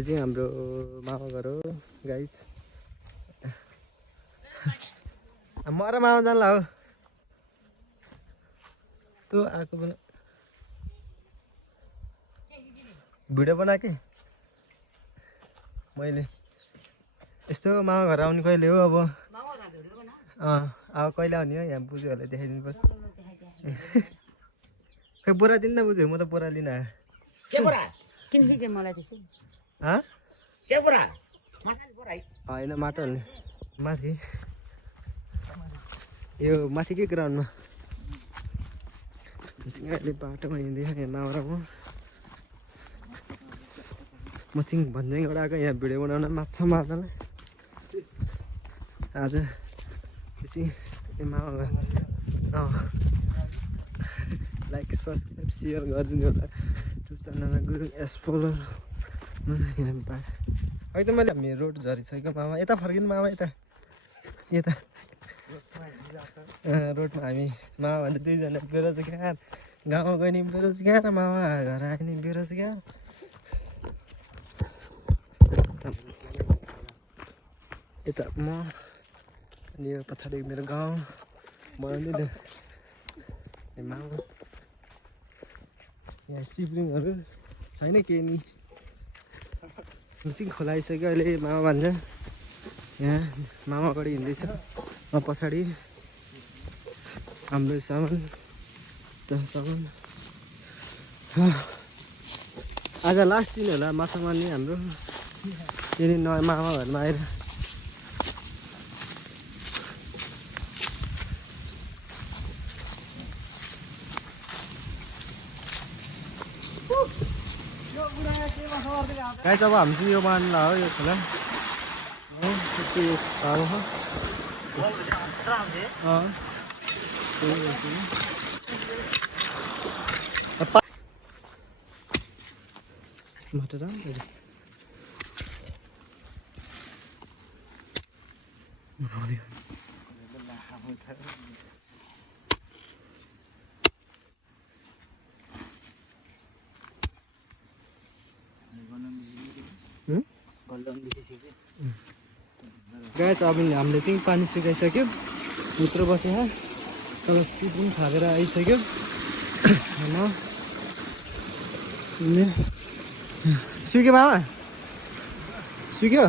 यो चाहिँ हाम्रो मामा घर हो गाइज। म र मामा जान्ला हो तँ आएको पनि भिडियो बना कि मैले यस्तो मामा घर आउने कहिले हो अब अब कहिले आउने हो यहाँ बुझ्योहरूलाई देखाइदिनु पर्छ खै बोरा दिनु न बुझ्यो म त बोरा लिन आएँ होइन माटो हाल्ने माथि यो माथिकै ग्राउन्डमा अहिले बाटोमा हिँड्दैछ यहाँ मामा र म चाहिँ भन्ज्याङबाट आएको यहाँ भिडियो बनाउन माछा मार्नलाई आज चाहिँ मामा घर लाइक सब्सक्राइब सेयर गरिदिनु होला युट्युब च्यानलमा गुरुङ एक्सप्लोरर यहाँ अहिले त मैले हामी रोड झरिसक्यो मामा यता फर्किनु मामा यता यता रोडमा हामी मामा भन्दा दुईजना बेरोजगार गाउँमा गयो नि बेरोजगार मामा घर आयो नि बेरोजगार यता म अनि यो पछाडि मेरो गाउँ बनाउँदै मामा यहाँ सिब्लिङहरू छैन केही नि मिसिङ खोला आइसक्यो अहिले मामा भन्छ यहाँ मामा अगाडि हिँड्दैछ म पछाडि हाम्रो सामान सामान आज लास्ट दिन होला माछा मार्ने हाम्रो यही नयाँ मामा घरमा आएर गाइस अब हामी चाहिँ यो मान्ला हो यो खोला माटो राम्रो गाइस अब हामीले चाहिँ पानी सुकाइसक्यो भित्र बसेर तल सिप पनि थालेर आइसक्यो सुक्यो मामा सुक्यो